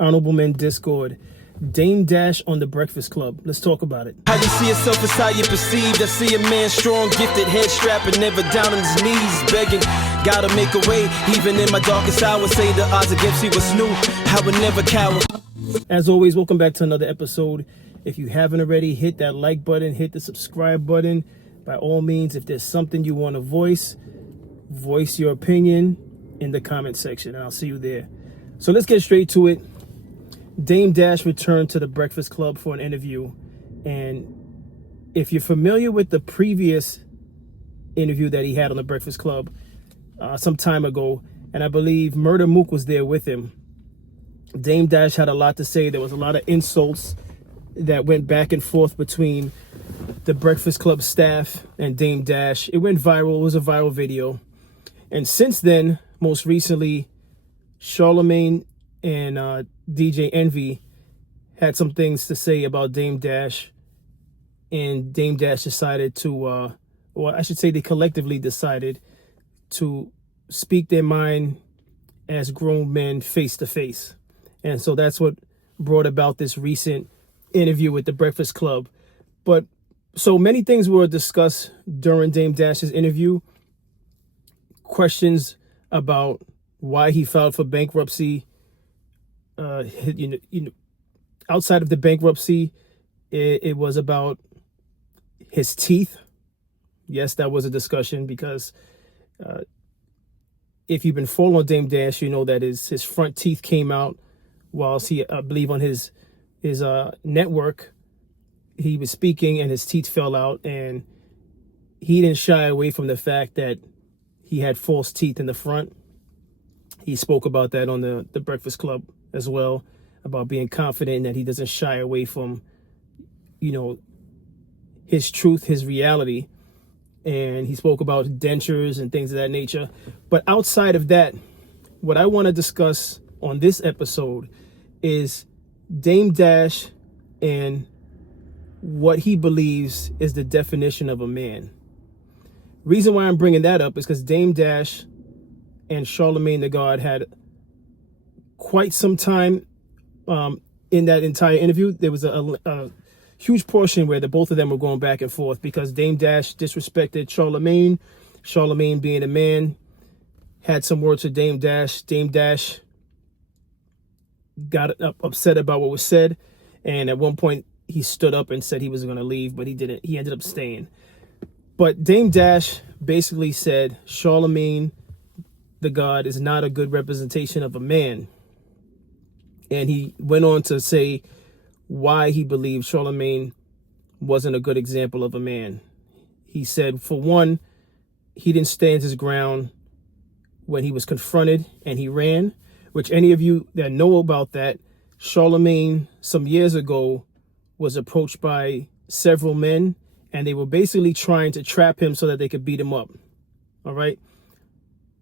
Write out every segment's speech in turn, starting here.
Honorable Men Discord. Dame Dash on The Breakfast Club. Let's talk about it. How you see yourself is how you perceived. I see a man strong, gifted, head strapping, never down on his knees, begging. Gotta make a way, even in my darkest hour. Say the odds against me was new. I would never cower. As always, welcome back to another episode. If you haven't already, hit that like button, hit the subscribe button. By all means, if there's something you want to voice your opinion in the comment section, and I'll see you there. So let's get straight to it. Dame Dash returned to The Breakfast Club for an interview. And if you're familiar with the previous interview that he had on The Breakfast Club some time ago, and I believe Murder Mook was there with him, Dame Dash had a lot to say. There was a lot of insults that went back and forth between The Breakfast Club staff and Dame Dash. It went viral. It was a viral video. And since then, most recently, Charlemagne and DJ Envy had some things to say about Dame Dash. And Dame Dash decided to, or I should say they collectively decided to speak their mind as grown men face to face. And so that's what brought about this recent interview with The Breakfast Club. But so many things were discussed during Dame Dash's interview. Questions about why he filed for bankruptcy. Outside of the bankruptcy, it was about his teeth. Yes, that was a discussion because if you've been following Dame Dash, you know that his front teeth came out whilst he, I believe, on his network, he was speaking and his teeth fell out, and he didn't shy away from the fact that he had false teeth in the front. He spoke about that on the Breakfast Club as well, about being confident that he doesn't shy away from, his truth, his reality. And he spoke about dentures and things of that nature. But outside of that, what I want to discuss on this episode is Dame Dash and what he believes is the definition of a man. Reason why I'm bringing that up is because Dame Dash and Charlemagne the God had quite some time in that entire interview. There was a huge portion where the both of them were going back and forth because Dame Dash disrespected Charlemagne. Charlemagne, being a man, had some words with Dame Dash. Dame Dash got upset about what was said, and at one point he stood up and said he was going to leave, but he didn't. He ended up staying. But Dame Dash basically said Charlemagne the God is not a good representation of a man. And he went on to say why he believed Charlemagne wasn't a good example of a man. He said, for one, he didn't stand his ground when he was confronted and he ran, which any of you that know about that, Charlemagne some years ago was approached by several men, and they were basically trying to trap him so that they could beat him up. All right.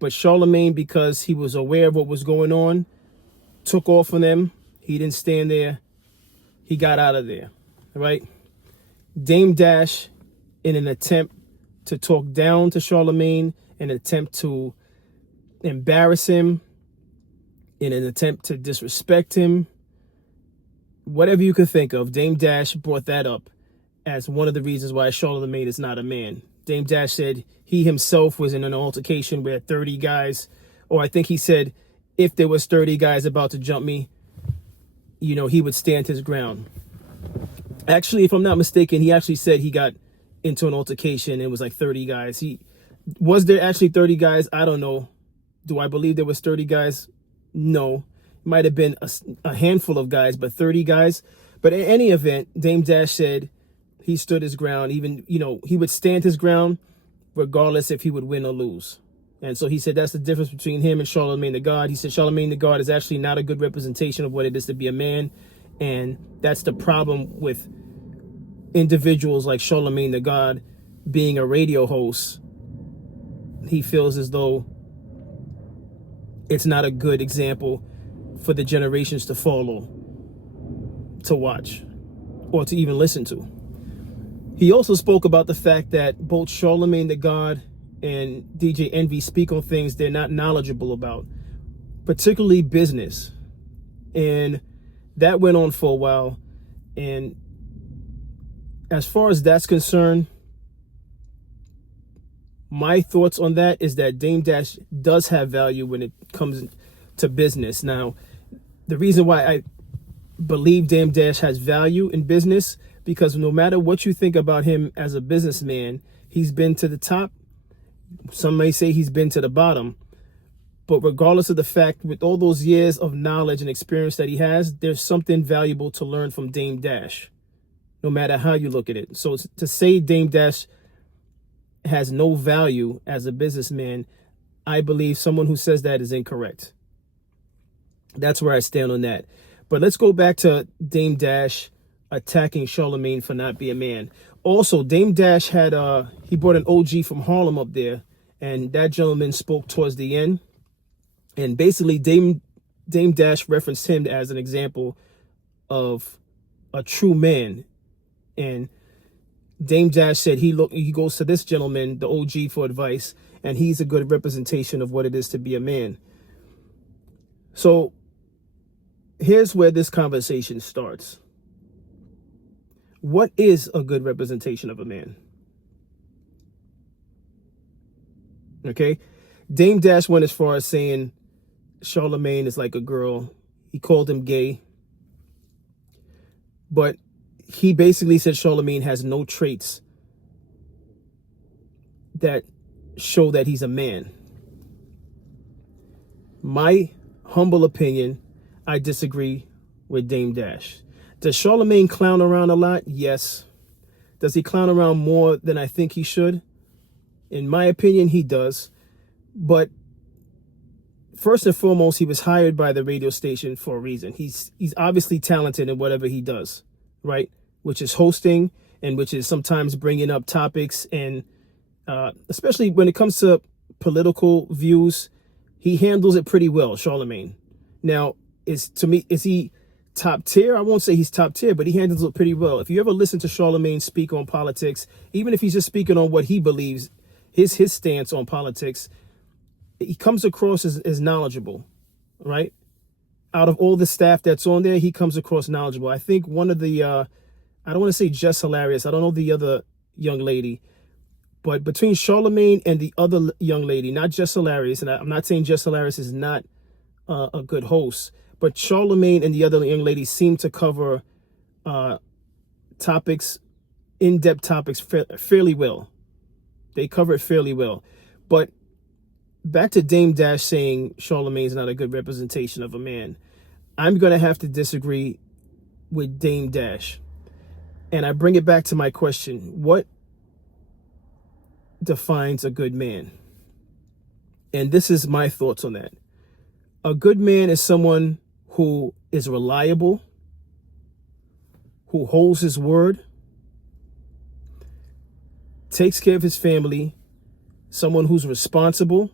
But Charlemagne, because he was aware of what was going on, took off on them. He didn't stand there. He got out of there. All right. Dame Dash, in an attempt to talk down to Charlemagne, an attempt to embarrass him, in an attempt to disrespect him, whatever you could think of, Dame Dash brought that up as one of the reasons why Charlemagne is not a man. Dame Dash said he himself was in an altercation where 30 guys, or I think he said if there was 30 guys about to jump me, he would stand his ground. Actually, if I'm not mistaken, he actually said he got into an altercation and it was like 30 guys. Was there actually 30 guys? I don't know. Do I believe there was 30 guys? No. It might have been a handful of guys, but 30 guys. But in any event, Dame Dash said he stood his ground. Even, he would stand his ground regardless if he would win or lose. And so he said that's the difference between him and Charlemagne the God. He said Charlemagne the God is actually not a good representation of what it is to be a man. And that's the problem with individuals like Charlemagne the God being a radio host. He feels as though it's not a good example for the generations to follow, to watch, or to even listen to. He also spoke about the fact that both Charlemagne the God and DJ Envy speak on things they're not knowledgeable about, particularly business. And that went on for a while. And as far as that's concerned, my thoughts on that is that Dame Dash does have value when it comes to business. Now, the reason why I believe Dame Dash has value in business, because no matter what you think about him as a businessman, he's been to the top. Some may say he's been to the bottom. But regardless of the fact, with all those years of knowledge and experience that he has, there's something valuable to learn from Dame Dash, no matter how you look at it. So to say Dame Dash has no value as a businessman, I believe someone who says that is incorrect. That's where I stand on that. But let's go back to Dame Dash attacking Charlemagne for not being a man. Also, Dame Dash had he brought an OG from Harlem up there, and that gentleman spoke towards the end. And basically, Dame Dash referenced him as an example of a true man. And Dame Dash said he goes to this gentleman, the OG, for advice, and he's a good representation of what it is to be a man. So here's where this conversation starts. What is a good representation of a man? Okay, Dame Dash went as far as saying Charlemagne is like a girl. He called him gay. But he basically said Charlemagne has no traits that show that he's a man. My humble opinion, I disagree with Dame Dash. Does Charlemagne clown around a lot? Yes. Does he clown around more than I think he should? In my opinion, he does. But first and foremost, he was hired by the radio station for a reason. He's obviously talented in whatever he does, right? Which is hosting, and which is sometimes bringing up topics, and especially when it comes to political views, he handles it pretty well, Charlemagne. Now, is he top tier? I won't say he's top tier, but he handles it pretty well. If you ever listen to Charlemagne speak on politics, even if he's just speaking on what he believes, his stance on politics, he comes across as knowledgeable, right? Out of all the staff that's on there, he comes across knowledgeable. I think one of the, I don't want to say just hilarious, I don't know the other young lady, but between Charlemagne and the other young lady, not just hilarious, and I'm not saying just hilarious is not a good host, but Charlemagne and the other young lady seem to cover topics, in-depth topics fairly well. They cover it fairly well. But back to Dame Dash saying Charlemagne's not a good representation of a man. I'm going to have to disagree with Dame Dash. And I bring it back to my question. What defines a good man? And this is my thoughts on that. A good man is someone who is reliable, who holds his word, takes care of his family, someone who's responsible,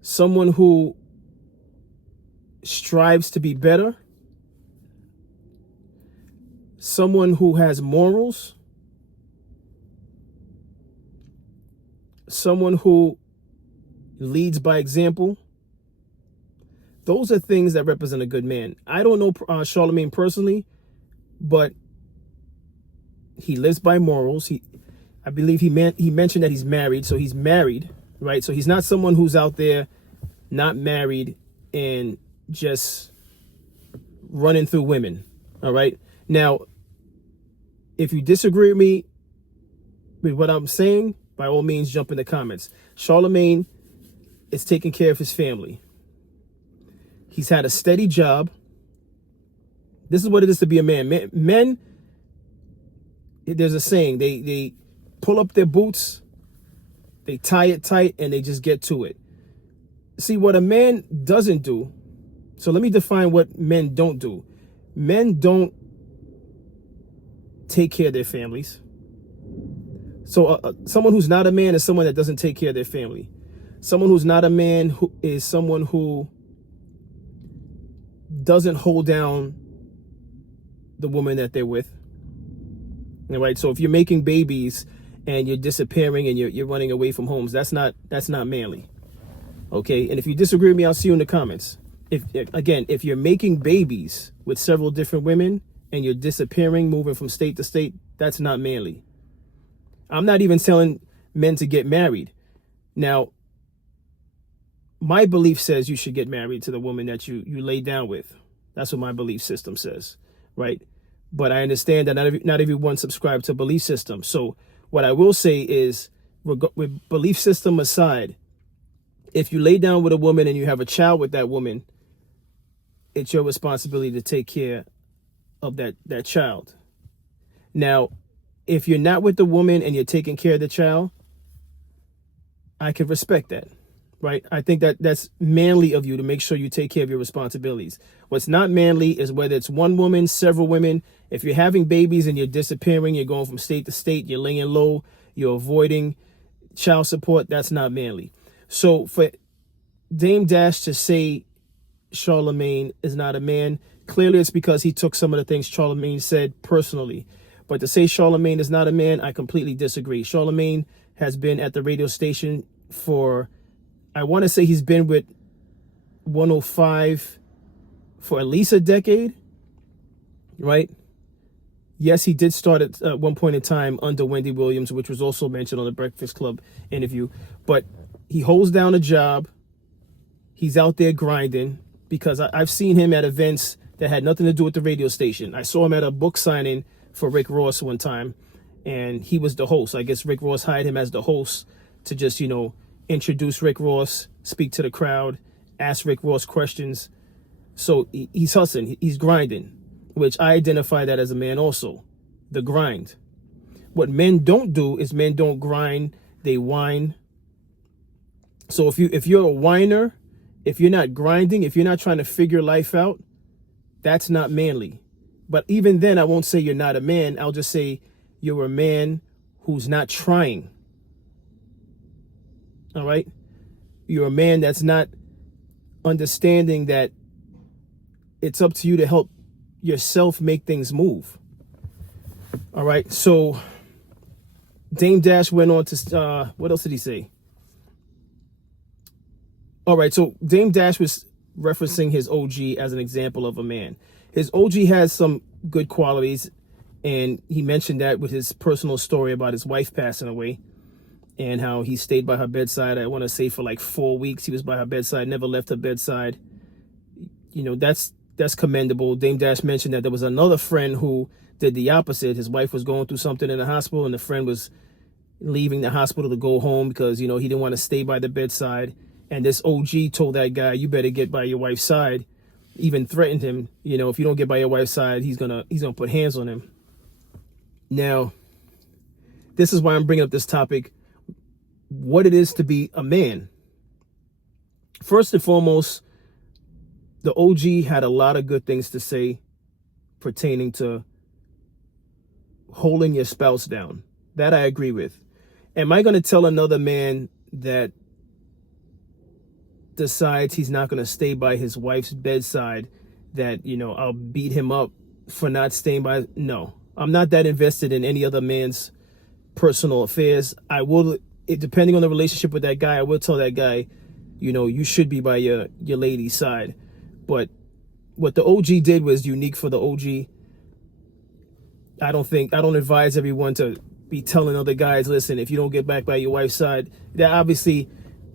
someone who strives to be better, someone who has morals, someone who leads by example. Those are things that represent a good man. I don't know Charlemagne personally, but he lives by morals. I believe he mentioned that he's married, so he's married, right? So he's not someone who's out there not married and just running through women, all right? Now, if you disagree with me with what I'm saying, by all means, jump in the comments. Charlemagne is taking care of his family. He's had a steady job. This is what it is to be a man. Men, there's a saying, they pull up their boots, they tie it tight, and they just get to it. See, what a man doesn't do, so let me define what men don't do. Men don't take care of their families. So someone who's not a man is someone that doesn't take care of their family. Someone who's not a man who is someone who doesn't hold down the woman that they're with. All right. So if you're making babies and you're disappearing and you're running away from homes, that's not manly. Okay. And if you disagree with me, I'll see you in the comments. if you're making babies with several different women and you're disappearing, moving from state to state, that's not manly. I'm not even telling men to get married. Now, my belief says you should get married to the woman that you lay down with. That's what my belief system says, right? But I understand that not everyone subscribes to a belief system. So what I will say is, with belief system aside, if you lay down with a woman and you have a child with that woman, it's your responsibility to take care of that child. Now, if you're not with the woman and you're taking care of the child, I can respect that, right? I think that's manly of you to make sure you take care of your responsibilities. What's not manly is whether it's one woman, several women. If you're having babies and you're disappearing, you're going from state to state, you're laying low, you're avoiding child support, that's not manly. So for Dame Dash to say Charlemagne is not a man, clearly it's because he took some of the things Charlemagne said personally. But to say Charlemagne is not a man, I completely disagree. Charlemagne has been at the radio station for, I want to say he's been with 105 for at least a decade, right? Yes, he did start at one point in time under Wendy Williams, which was also mentioned on the Breakfast Club interview. But he holds down a job. He's out there grinding, because I've seen him at events that had nothing to do with the radio station. I saw him at a book signing for Rick Ross one time, and he was the host. I guess Rick Ross hired him as the host to just, introduce Rick Ross, speak to the crowd, ask Rick Ross questions. So he's hustling, he's grinding, which I identify that as a man also, the grind. What men don't do is men don't grind, they whine. So if you're a whiner, if you're not grinding, if you're not trying to figure life out, that's not manly. But even then, I won't say you're not a man. I'll just say you're a man who's not trying. All right? You're a man that's not understanding that it's up to you to help yourself make things move. All right? So Dame Dash went on to, what else did he say? All right, so Dame Dash was referencing his OG as an example of a man. His OG has some good qualities, and he mentioned that with his personal story about his wife passing away and how he stayed by her bedside. I want to say for like 4 weeks he was by her bedside, never left her bedside. That's commendable. Dame Dash mentioned that there was another friend who did the opposite. His wife was going through something in the hospital, and the friend was leaving the hospital to go home because, he didn't want to stay by the bedside. And this OG told that guy, you better get by your wife's side, even threatened him. If you don't get by your wife's side, he's gonna put hands on him. Now, this is why I'm bringing up this topic, what it is to be a man. First and foremost, the OG had a lot of good things to say pertaining to holding your spouse down. That I agree with. Am I going to tell another man that decides he's not going to stay by his wife's bedside that, I'll beat him up for not staying by? No, I'm not that invested in any other man's personal affairs. I will, depending on the relationship with that guy, I will tell that guy, you should be by your lady's side. But what the OG did was unique for the OG. I don't advise everyone to be telling other guys, listen, if you don't get back by your wife's side. That obviously,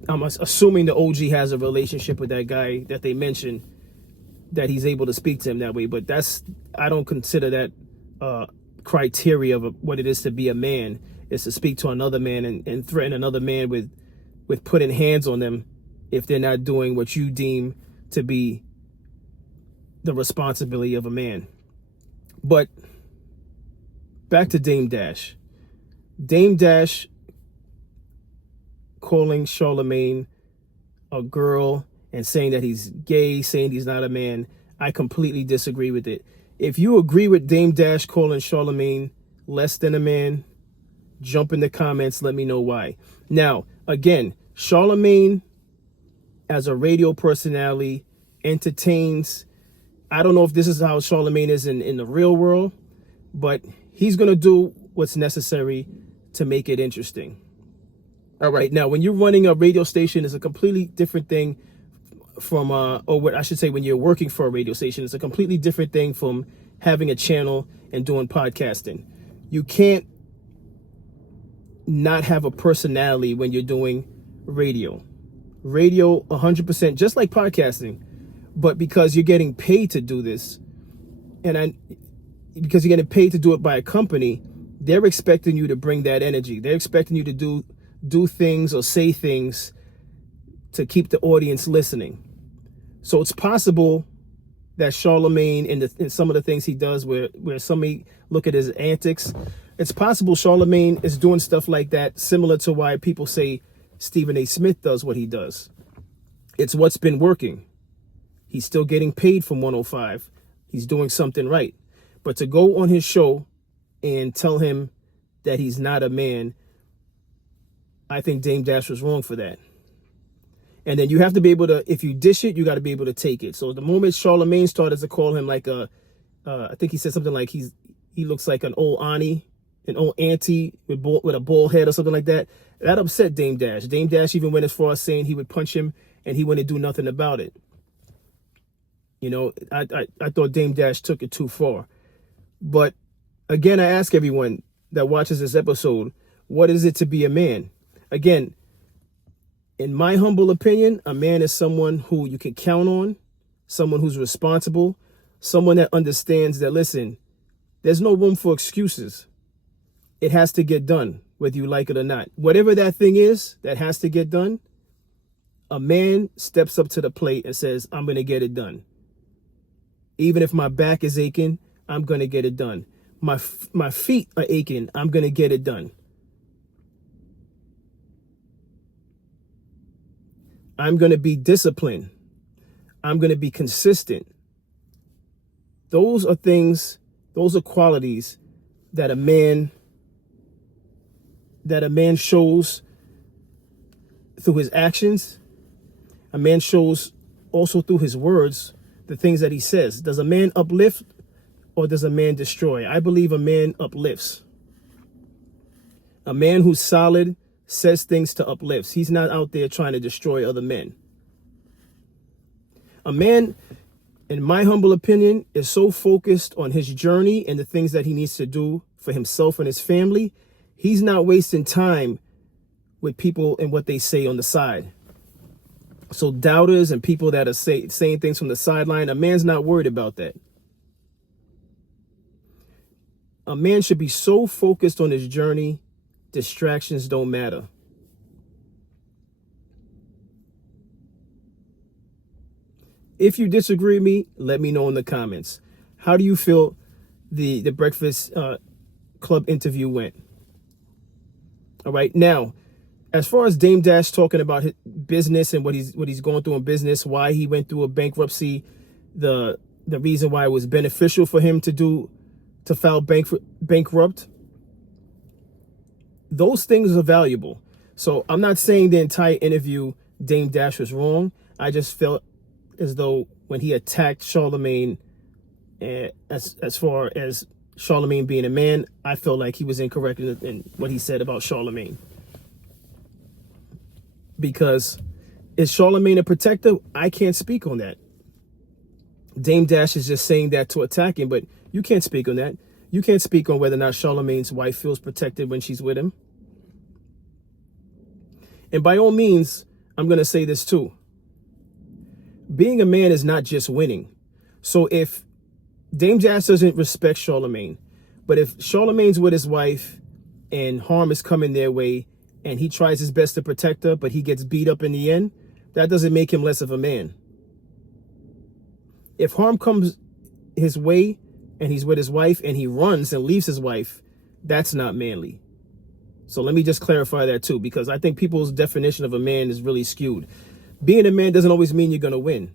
I'm assuming the OG has a relationship with that guy that they mentioned, that he's able to speak to him that way. But I don't consider that criteria of what it is to be a man, is to speak to another man and threaten another man with putting hands on them if they're not doing what you deem to be the responsibility of a man. But back to Dame Dash. Dame Dash calling Charlemagne a girl and saying that he's gay, saying he's not a man, I completely disagree with it. If you agree with Dame Dash calling Charlemagne less than a man, jump in the comments, let me know why. Now, again, Charlemagne, as a radio personality, entertains. I don't know if this is how Charlemagne is in the real world, but he's going to do what's necessary to make it interesting. All right. Now, when you're running a radio station, it's a completely different thing or what I should say, when you're working for a radio station. It's a completely different thing from having a channel and doing podcasting. You can't not have a personality when you're doing radio. Radio 100%, just like podcasting, but because you're getting paid to do this, because you're getting paid to do it by a company, they're expecting you to bring that energy. They're expecting you to do things or say things to keep the audience listening. So it's possible that Charlemagne, in some of the things he does, where some may look at his antics, it's possible Charlemagne is doing stuff like that, similar to why people say Stephen A. Smith does what he does. It's what's been working. He's still getting paid from 105. He's doing something right. But to go on his show and tell him that he's not a man, I think Dame Dash was wrong for that. And then you have to be able to, if you dish it, you got to be able to take it. So the moment Charlemagne started to call him like I think he said something like he looks like an old auntie with a bald head or something like that. That upset Dame Dash. Dame Dash even went as far as saying he would punch him and he wouldn't do nothing about it. You know, I thought Dame Dash took it too far. But again, I ask everyone that watches this episode, what is it to be a man? Again, in my humble opinion, a man is someone who you can count on, someone who's responsible, someone that understands that, listen, there's no room for excuses. It has to get done, whether you like it or not. Whatever that thing is that has to get done, a man steps up to the plate and says, I'm going to get it done. Even if my back is aching, I'm going to get it done. My feet are aching, I'm going to get it done. I'm going to be disciplined. I'm going to be consistent. Those are things, those are qualities that a man shows through his actions. A man shows also through his words, the things that he says. Does a man uplift or does a man destroy? I believe a man uplifts. A man who's solid says things to uplift. He's not out there trying to destroy other men. A man, in my humble opinion, is so focused on his journey and the things that he needs to do for himself and his family, he's not wasting time with people and what they say on the side. So doubters and people that are saying things from the sideline, a man's not worried about that. A man should be so focused on his journey, distractions don't matter. If you disagree with me, let me know in the comments. How do you feel the Breakfast Club interview went? All right, now, as far as Dame Dash talking about his business and what he's going through in business, why he went through a bankruptcy, the reason why it was beneficial for him to file bankrupt, those things are valuable. So I'm not saying the entire interview Dame Dash was wrong. I just felt as though when he attacked Charlemagne, as far as Charlemagne being a man, I felt like he was incorrect in what he said about Charlemagne. Because is Charlemagne a protector? I can't speak on that. Dame Dash is just saying that to attack him, but you can't speak on that. You can't speak on whether or not Charlemagne's wife feels protected when she's with him. And by all means, I'm going to say this too. Being a man is not just winning. So if Dame Dash doesn't respect Charlemagne, but if Charlemagne's with his wife and harm is coming their way and he tries his best to protect her, but he gets beat up in the end, that doesn't make him less of a man. If harm comes his way and he's with his wife and he runs and leaves his wife, that's not manly. So let me just clarify that too, because I think people's definition of a man is really skewed. Being a man doesn't always mean you're going to win.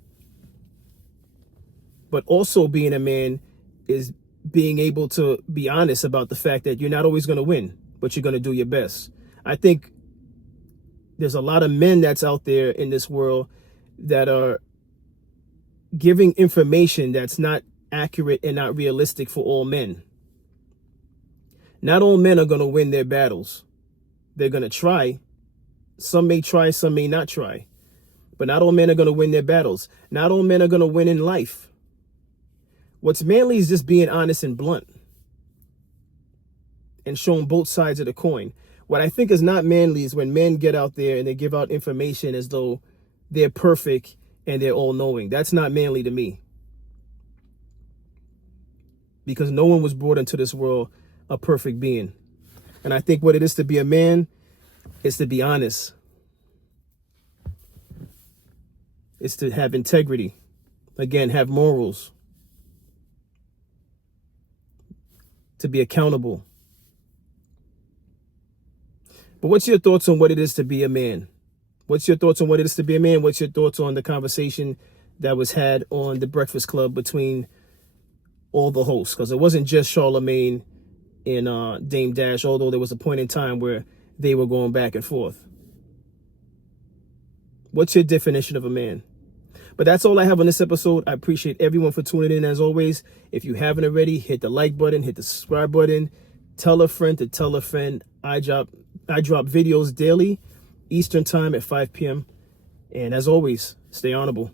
But also being a man is being able to be honest about the fact that you're not always going to win, but you're going to do your best. I think there's a lot of men that's out there in this world that are giving information that's not accurate and not realistic for all men. Not all men are going to win their battles. They're going to try. Some may try, some may not try. But not all men are going to win their battles. Not all men are going to win in life. What's manly is just being honest and blunt and showing both sides of the coin. What I think is not manly is when men get out there and they give out information as though they're perfect and they're all-knowing. That's not manly to me. Because no one was brought into this world a perfect being. And I think what it is to be a man is to be honest. It's to have integrity. Again, have morals. To be accountable. But what's your thoughts on what it is to be a man? What's your thoughts on what it is to be a man? What's your thoughts on the conversation that was had on the Breakfast Club between all the hosts? Because it wasn't just Charlemagne and Dame Dash, although there was a point in time where they were going back and forth. What's your definition of a man? But that's all I have on this episode. I appreciate everyone for tuning in as always. If you haven't already, hit the like button, hit the subscribe button, tell a friend to tell a friend. I drop videos daily, Eastern time at 5 p.m. And as always, stay honorable.